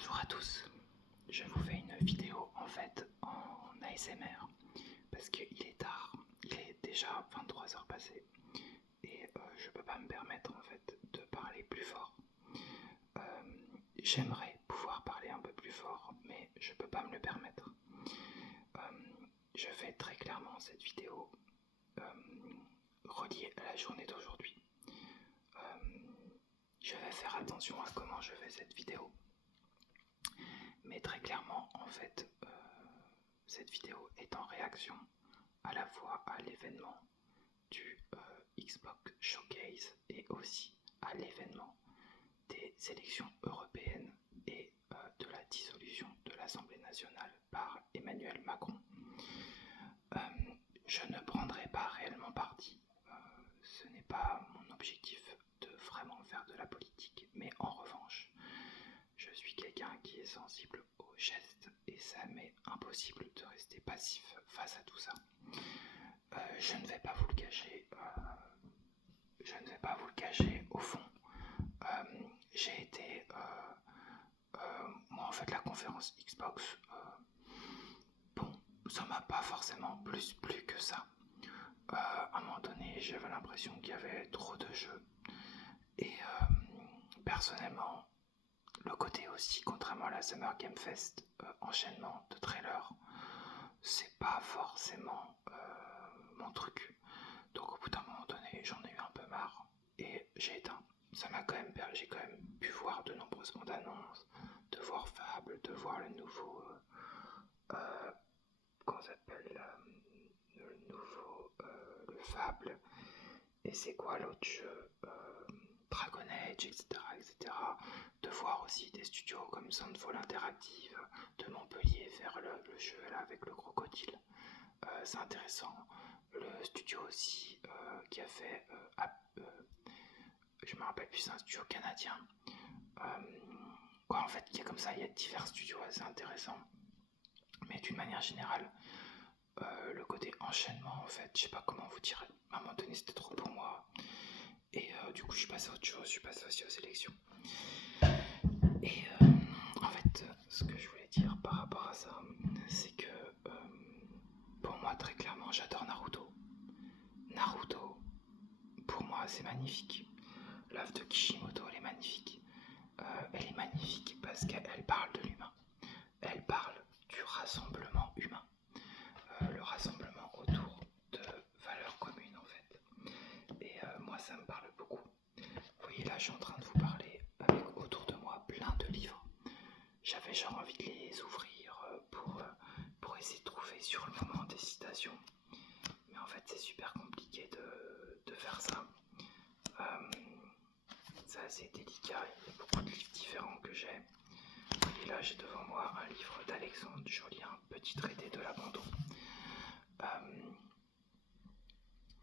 Bonjour à tous, je vous fais une vidéo en fait en ASMR parce qu'il est tard, il est déjà 23h passé et je peux pas me permettre en fait de parler plus fort. J'aimerais pouvoir parler un peu plus fort mais je peux pas me le permettre. Je fais très clairement cette vidéo reliée à la journée d'aujourd'hui. Je vais faire attention à comment je fais cette vidéo. Mais très clairement, en fait, cette vidéo est en réaction à la fois à l'événement du Xbox Showcase et aussi à l'événement des élections européennes et de la dissolution de l'Assemblée nationale par Emmanuel Macron. Je ne prendrai pas réellement parti, ce n'est pas mon objectif de vraiment faire de la politique, mais en revanche, je suis quelqu'un qui est sensible aux gestes et ça m'est impossible de rester passif face à tout ça. Je ne vais pas vous le cacher, au fond, j'ai été, moi en fait la conférence Xbox, bon, ça m'a pas forcément plus plu que ça. À un moment donné, j'avais l'impression qu'il y avait trop de jeux et personnellement, le côté aussi, contrairement à la Summer Game Fest, enchaînement de trailers, c'est pas forcément mon truc. Donc au bout d'un moment donné, j'en ai eu un peu marre et j'ai éteint. J'ai quand même pu voir de nombreuses bandes annonces, de voir Fable, de voir le nouveau, comment ça s'appelle, le Fable. Et c'est quoi l'autre jeu, Dragon Age, etc., etc. De voir aussi des studios comme Soundfall Interactive de Montpellier faire le jeu là avec le crocodile. C'est intéressant. Le studio aussi qui a fait, je me rappelle plus, c'est un studio canadien. En fait, il y a comme ça, il y a divers studios assez intéressants. Mais d'une manière générale, le côté enchaînement, en fait, je sais pas comment vous dire. À un moment donné, c'était trop pour moi. Et du coup, je suis passé à autre chose, je suis passé aussi aux élections. Et en fait, ce que je voulais dire par rapport à ça, c'est que pour moi, très clairement, j'adore Naruto. Naruto, pour moi, c'est magnifique. L'œuvre de Kishimoto, elle est magnifique. Elle est magnifique parce qu'elle parle de l'humain. Elle parle du rassemblement humain. Le rassemblement autour de valeurs communes, en fait. Et moi, ça me parle beaucoup. Vous voyez, là, je suis en train de vous parler avec autour de moi plein de livres. J'avais genre envie de les ouvrir pour essayer de trouver sur le moment des citations. Mais en fait, c'est super compliqué de faire ça. C'est assez délicat, il y a beaucoup de livres différents que j'ai. Et là, j'ai devant moi un livre d'Alexandre Joly, un petit traité de l'abandon.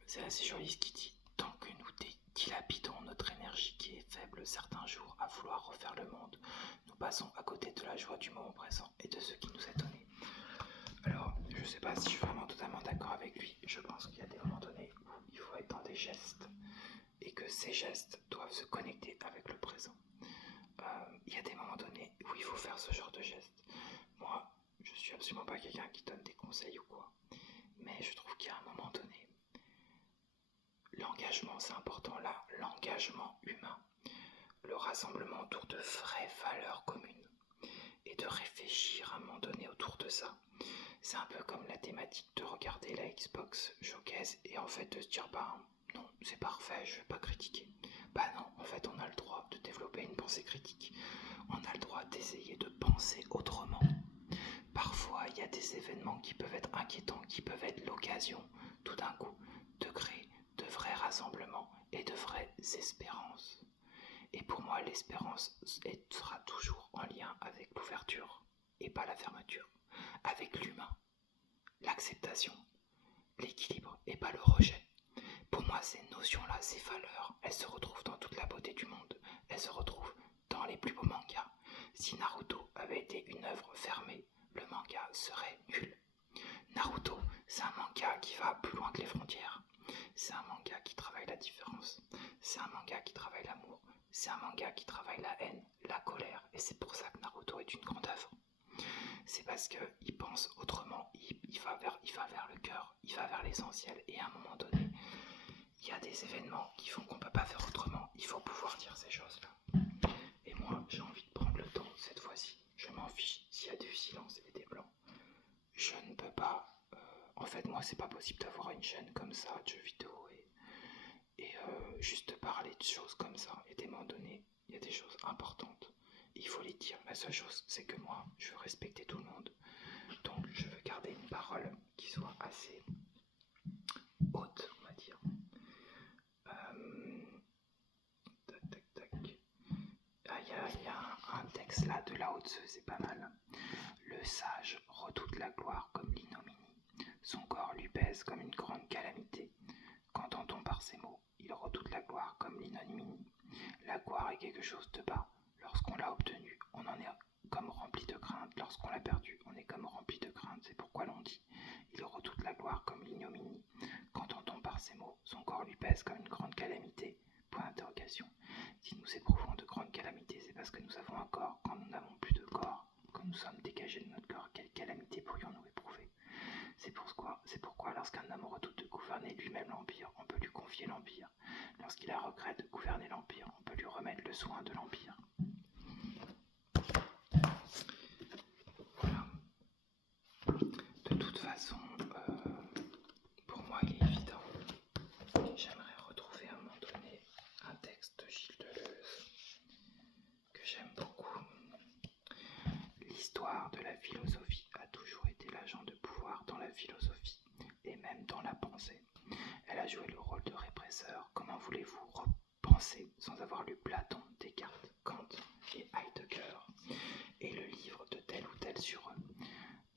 C'est assez joli ce qu'il dit. Tant que nous dilapidons notre énergie qui est faible certains jours à vouloir refaire le monde, nous passons à côté de la joie du moment présent et de ce qui nous est donné. Alors, je sais pas si je suis vraiment totalement d'accord avec lui. Je pense qu'il y a des moments donnés où il faut être dans des gestes et que ces gestes doivent se connecter avec le présent. Il y a des moments donnés où il faut faire ce genre de gestes. Moi, je suis absolument pas quelqu'un qui donne des conseils ou quoi, mais je trouve qu'il y a un moment donné, l'engagement c'est important là, l'engagement humain, le rassemblement autour de vraies valeurs communes et de réfléchir à un moment donné autour de ça. C'est un peu comme la thématique de regarder la Xbox Showcase et en fait de se dire bah non c'est parfait, je vais pas critiquer. Bah non, en fait on a le droit de développer une pensée critique, on a le droit d'essayer de penser autrement. Parfois il y a des événements qui peuvent être inquiétants, qui peuvent être l'occasion tout d'un coup de créer de vrais rassemblements et de vraies espérances. Et pour moi l'espérance sera toujours en lien avec l'ouverture et pas la fermeture, avec l'humain, l'acceptation, l'équilibre et pas le rejet. Pour moi, ces notions-là, ces valeurs, elles se retrouvent dans toute la beauté du monde. Elles se retrouvent dans les plus beaux mangas. Si Naruto avait été une œuvre fermée, le manga serait nul. Naruto, c'est un manga qui va plus loin que les frontières. C'est un manga qui travaille la différence. C'est un manga qui travaille l'amour. C'est un manga qui travaille la haine, la colère. Et c'est pour ça que Naruto est parce qu'il pense autrement, il va vers le cœur, il va vers l'essentiel, et à un moment donné, il y a des événements qui font qu'on ne peut pas faire autrement, il faut pouvoir dire ces choses-là. Et moi, j'ai envie de prendre le temps cette fois-ci, je m'en fiche s'il y a du silence et des blancs. Je ne peux pas, en fait moi c'est pas possible d'avoir une chaîne comme ça de jeux vidéo et juste parler de choses comme ça, et à un moment donné, il y a des choses importantes. Il faut les dire. La seule chose, c'est que moi, je veux respecter tout le monde. Donc, je veux garder une parole qui soit assez haute, on va dire. Tac, tac, tac. Ah, il y a un texte là de Lao Tzu, c'est pas mal. Le sage redoute la gloire comme l'ignominie. Son corps lui pèse comme une grande calamité. Qu'entend-on par ces mots? Il redoute la gloire comme l'ignominie. La gloire est quelque chose de bas. Lorsqu'on l'a obtenue, on en est comme rempli de crainte. Lorsqu'on l'a perdue, on est comme rempli de crainte. C'est pourquoi l'on dit « Il redoute la gloire comme l'ignominie ». Qu'entend-on par ces mots? Son corps lui pèse comme une grande calamité. Point d'interrogation. Si nous éprouvons de grandes calamités, c'est parce que nous avons un corps. Quand nous n'avons plus de corps, quand nous sommes dégagés de notre corps, quelle calamité pourrions-nous éprouver? C'est pourquoi lorsqu'un homme redoute de gouverner lui-même l'Empire, on peut lui confier l'Empire. Lorsqu'il a regret de gouverner l'Empire, on peut lui remettre le soin de l'Empire. Voilà. De toute façon, pour moi il est évident. J'aimerais retrouver à un moment donné un texte de Gilles Deleuze que j'aime beaucoup. L'histoire de la philosophie a toujours été l'agent de pouvoir dans la philosophie et même dans la pensée. Elle a joué le rôle de répresseur. Comment voulez-vous repenser sans avoir lu Platon, Descartes, Kant et Heidegger et le livre de tel ou tel sur eux?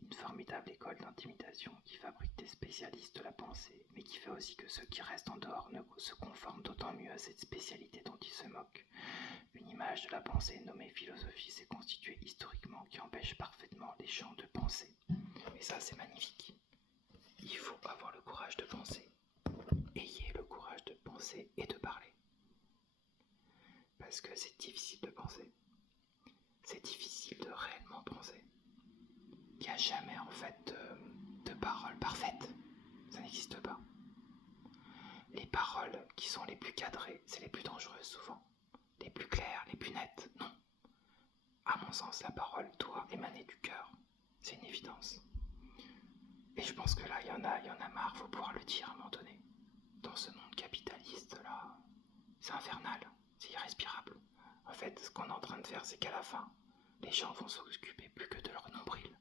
Une formidable école d'intimidation qui fabrique des spécialistes de la pensée, mais qui fait aussi que ceux qui restent en dehors ne se conforment d'autant mieux à cette spécialité dont ils se moquent. Une image de la pensée nommée philosophie s'est constituée historiquement qui empêche parfaitement les gens de penser. Et ça, c'est magnifique. Il faut avoir le courage de penser. Ayez le courage de penser et de parler. Parce que c'est difficile de penser. C'est difficile de réellement penser. Il n'y a jamais en fait de paroles parfaites. Ça n'existe pas. Les paroles qui sont les plus cadrées, c'est les plus dangereuses souvent. Les plus claires, les plus nettes, non. À mon sens, la parole doit émaner du cœur. C'est une évidence. Et je pense que là, il y en a marre, faut pouvoir le dire à un moment donné. Dans ce monde capitaliste là, c'est infernal, c'est irrespirable. En fait, ce qu'on est en train de faire, c'est qu'à la fin, les gens vont s'occuper plus que de leur nombril.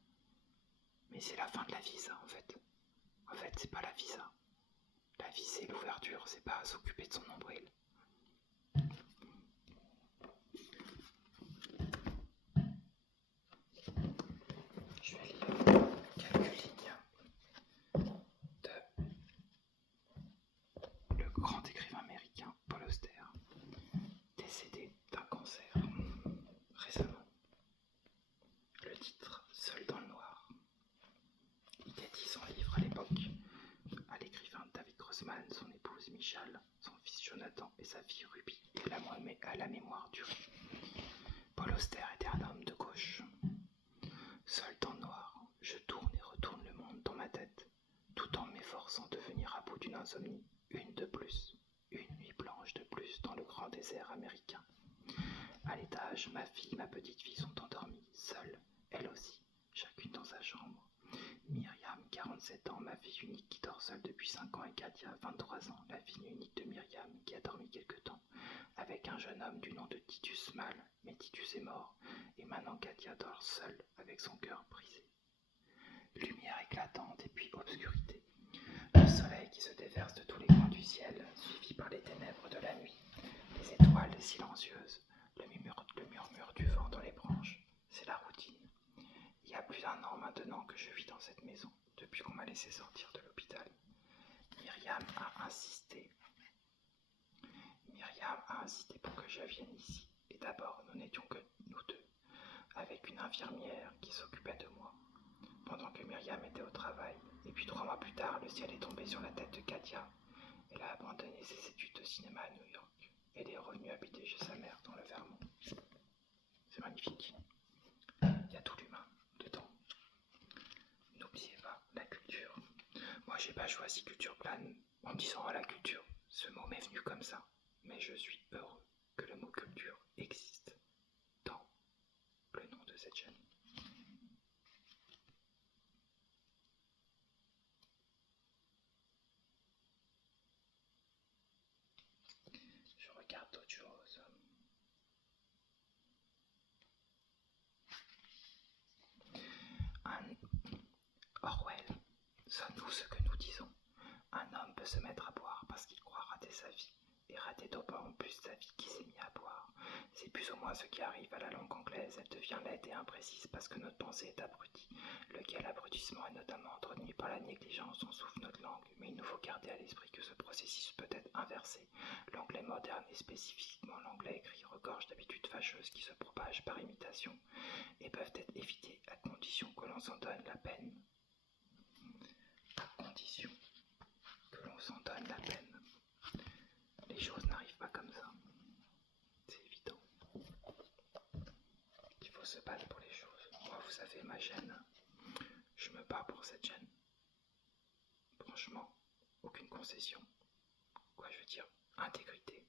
Mais c'est la fin de la vie, ça, en fait. En fait, c'est pas la vie, ça. La vie, c'est l'ouverture, c'est pas s'occuper de son nombril. Je vais lire quelques lignes de le grand écrivain américain Paul Auster, décédé d'un cancer récemment. Le titre, Seul dans le noir. Il dédie son livre à l'époque à l'écrivain David Grossman, son épouse Michal, son fils Jonathan et sa fille Ruby, et à la mémoire du riz. Paul Auster était un homme de gauche. Seul dans le noir, je tourne et retourne le monde dans ma tête, tout en m'efforçant de venir à bout d'une insomnie, une de plus, une nuit blanche de plus dans le grand désert américain. À l'étage, ma fille, ma petite fille sont endormies, seules, elles aussi, chacune dans sa chambre. Myriam, 47 ans, ma fille unique qui dort seule depuis 5 ans, et Katia, 23 ans, la fille unique de Myriam, qui a dormi quelque temps, avec un jeune homme du nom de Titus mâle, mais Titus est mort, et maintenant Katia dort seule, avec son cœur brisé. Lumière éclatante et puis obscurité. Le soleil qui se déverse de tous les coins du ciel, suivi par les ténèbres de la nuit, les étoiles silencieuses, le murmure du vent dans les branches, c'est la routine. Il y a plus d'1 an maintenant que je vis dans cette maison, depuis qu'on m'a laissé sortir de l'hôpital. Myriam a insisté pour que je vienne ici. Et d'abord, nous n'étions que nous deux, avec une infirmière qui s'occupait de moi, pendant que Myriam était au travail. Et puis 3 mois plus tard, le ciel est tombé sur la tête de Katia. Elle a abandonné ses études de cinéma à New York. Elle est revenue habiter chez sa mère dans le Vermont. C'est magnifique. Il y a tout l'humain dedans. Moi, j'ai pas choisi culture plane en me disant à la culture. Ce mot m'est venu comme ça. Mais je suis heureux que le mot culture existe dans le nom de cette chaîne. Je regarde d'autres choses. Orwell, sommes-nous ce que nous disons? Un homme peut se mettre à boire parce qu'il croit rater sa vie, et rater d'autant plus sa vie qu'il s'est mis à boire. C'est plus ou moins ce qui arrive à la langue anglaise, elle devient laide et imprécise parce que notre pensée est abrutie, lequel abrutissement est notamment entretenu par la négligence dont souffre notre langue, mais il nous faut garder à l'esprit que ce processus peut être inversé. L'anglais moderne et spécifiquement l'anglais écrit regorge d'habitudes fâcheuses qui se propagent par imitation et peuvent être évitées à condition que l'on s'en donne la peine. À condition que l'on s'en donne la peine. Les choses n'arrivent pas comme ça. C'est évident. Il faut se battre pour les choses. Moi, vous savez, ma chaîne, je me bats pour cette chaîne. Franchement, aucune concession. Quoi, je veux dire, intégrité.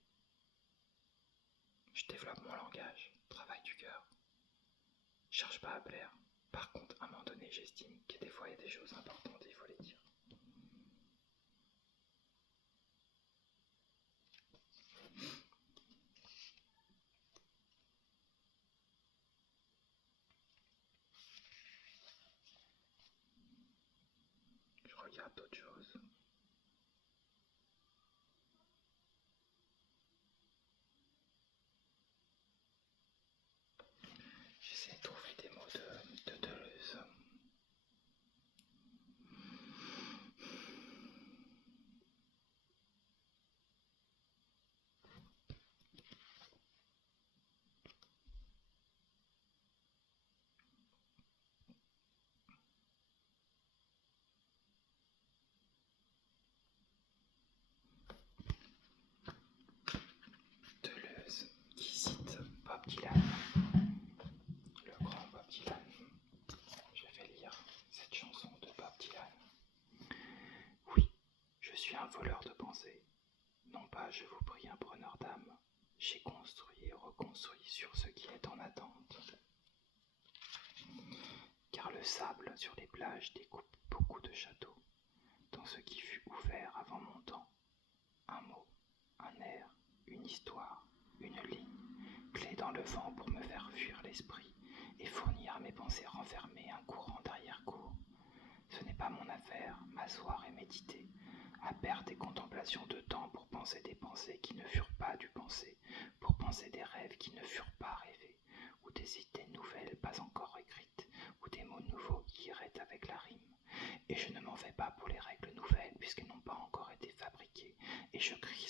Je développe mon langage, travail du cœur. Je cherche pas à plaire. Par contre, à un moment donné, j'estime que des fois, il y a des choses importantes et il faut les dire. Je regarde d'autres choses. J'essaie de trouver des mots de Deleuze. Deleuze qui cite Bob Dylan, le grand Bob Dylan. Je vais lire cette chanson de Bob Dylan. Oui, je suis un voleur de pensée. Non pas, je vous prie, un preneur d'âme. J'ai construit et reconstruit sur ce qui est en attente. Car le sable sur les plages découpe beaucoup de châteaux. Dans ce qui fut ouvert avant mon temps. Un mot, un air, une histoire, une ligne, clé dans le vent pour me faire fuir l'esprit et fournir à mes pensées renfermées un courant d'arrière-cour. Ce n'est pas mon affaire, m'asseoir et méditer, à perte et contemplation de temps pour penser des pensées qui ne furent pas du pensé, pour penser des rêves qui ne furent pas rêvés, ou des idées nouvelles pas encore écrites, ou des mots nouveaux qui iraient avec la rime. Et je ne m'en vais pas pour les règles nouvelles puisqu'elles n'ont pas encore été fabriquées, et je crie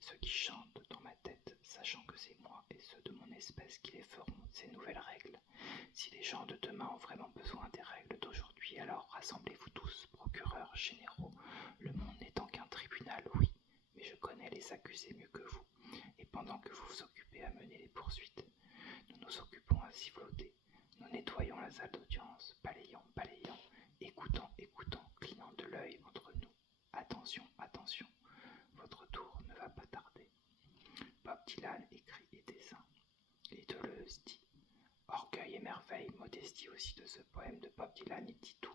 ceux qui chantent dans ma tête, sachant que c'est moi et ceux de mon espèce qui les feront, ces nouvelles règles. Si les gens de demain ont vraiment besoin des règles d'aujourd'hui, alors rassemblez-vous tous, procureurs généraux. Le monde n'étant qu'un tribunal, oui, mais je connais les accusés mieux que vous, et pendant que vous vous occupez à mener les poursuites, nous nous occupons à siffloter. Nous nettoyons la salle d'audience, balayons, écoutons, clignant de l'œil entre nous. Attention, attention, votre tour ne va pas tarder. Bob Dylan écrit et dessine. Et Deleuze dit orgueil et merveille, modestie aussi de ce poème de Bob Dylan, il dit tout.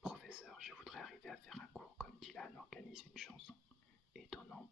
Professeur, je voudrais arriver à faire un cours comme Dylan organise une chanson. Étonnant,